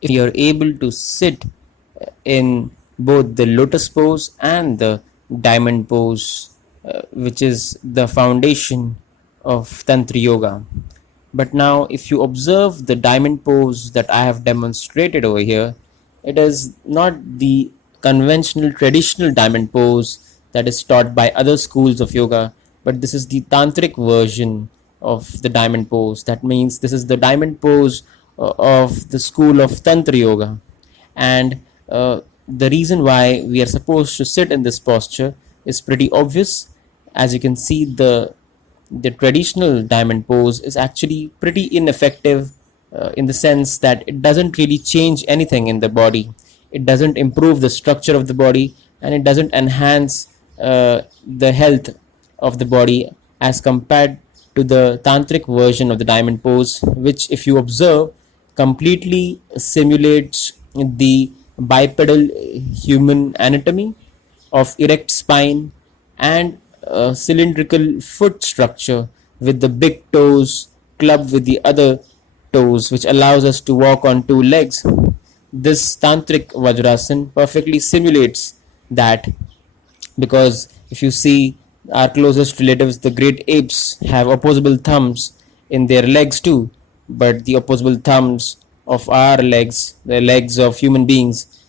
if you're able to sit in both the lotus pose and the diamond pose, which is the foundation of Tantra Yoga. But now, if you observe the diamond pose that I have demonstrated over here, it is not the conventional traditional diamond pose that is taught by other schools of yoga, but this is the tantric version of the diamond pose. That means this is the diamond pose of the school of Tantra Yoga. And the reason why we are supposed to sit in this posture is pretty obvious. As you can see, the traditional diamond pose is actually pretty ineffective in the sense that it doesn't really change anything in the body. It doesn't improve the structure of the body, and it doesn't enhance the health of the body as compared to the tantric version of the diamond pose, which, if you observe, completely simulates the bipedal human anatomy of erect spine and a cylindrical foot structure with the big toes clubbed with the other toes, which allows us to walk on two legs. This tantric Vajrasan perfectly simulates that, because if you see our closest relatives, the great apes, have opposable thumbs in their legs too, but the opposable thumbs of our legs, the legs of human beings,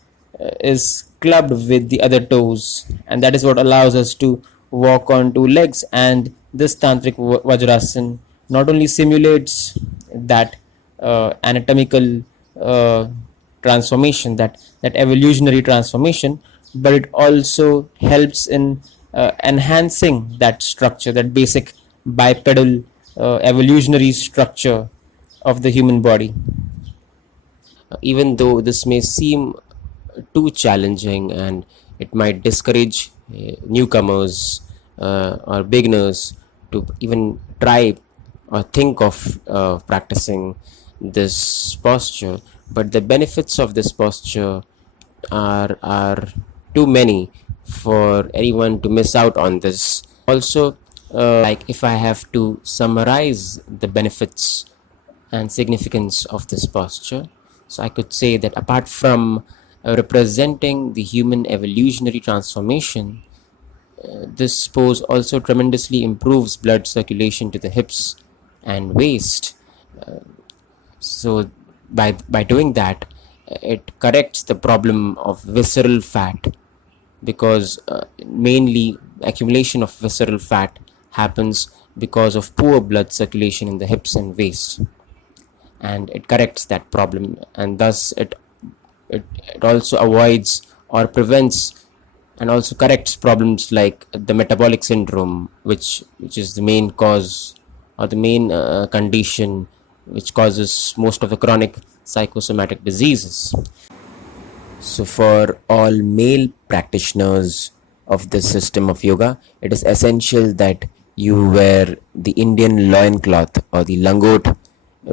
is clubbed with the other toes, and that is what allows us to walk on two legs. And this tantric Vajrasan not only simulates that anatomical transformation, that evolutionary transformation, but it also helps in enhancing that structure, that basic bipedal evolutionary structure of the human body. Even though this may seem too challenging and it might discourage newcomers or beginners to even try or think of practicing this posture, but the benefits of this posture are too many for anyone to miss out on this. Also, like, if I have to summarize the benefits and significance of this posture, so I could say that apart from representing the human evolutionary transformation, this pose also tremendously improves blood circulation to the hips and waist. So by doing that, it corrects the problem of visceral fat, because mainly accumulation of visceral fat happens because of poor blood circulation in the hips and waist, and it corrects that problem, and thus it also avoids or prevents and also corrects problems like the metabolic syndrome, which is the main cause or the main condition which causes most of the chronic psychosomatic diseases. So, for all male practitioners of this system of yoga, it is essential that you wear the Indian loincloth or the langot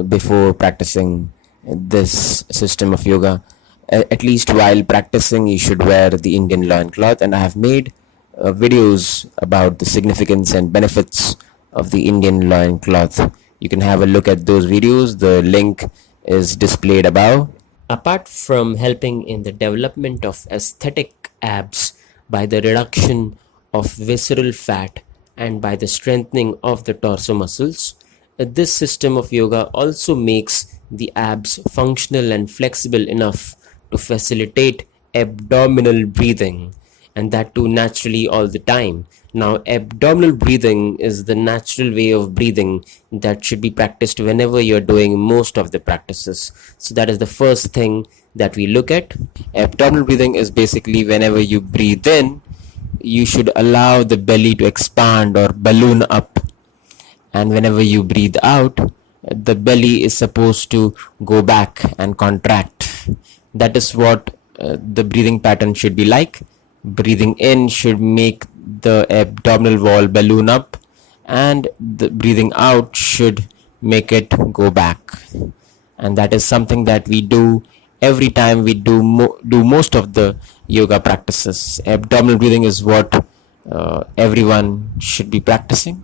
before practicing this system of yoga. At least while practicing, you should wear the Indian loincloth, and I have made videos about the significance and benefits of the Indian loincloth. You can have a look at those videos. The link is displayed above. Apart from helping in the development of aesthetic abs by the reduction of visceral fat and by the strengthening of the torso muscles, this system of yoga also makes the abs functional and flexible enough to facilitate abdominal breathing, and that too naturally all the time. Now, abdominal breathing is the natural way of breathing that should be practiced whenever you're doing most of the practices. So that is the first thing that we look at. Abdominal breathing is basically whenever you breathe in, you should allow the belly to expand or balloon up, and whenever you breathe out, the belly is supposed to go back and contract. That is what the breathing pattern should be like. Breathing in should make the abdominal wall balloon up, and the breathing out should make it go back. And that is something that we do every time we do most of the yoga practices. Abdominal breathing is what everyone should be practicing.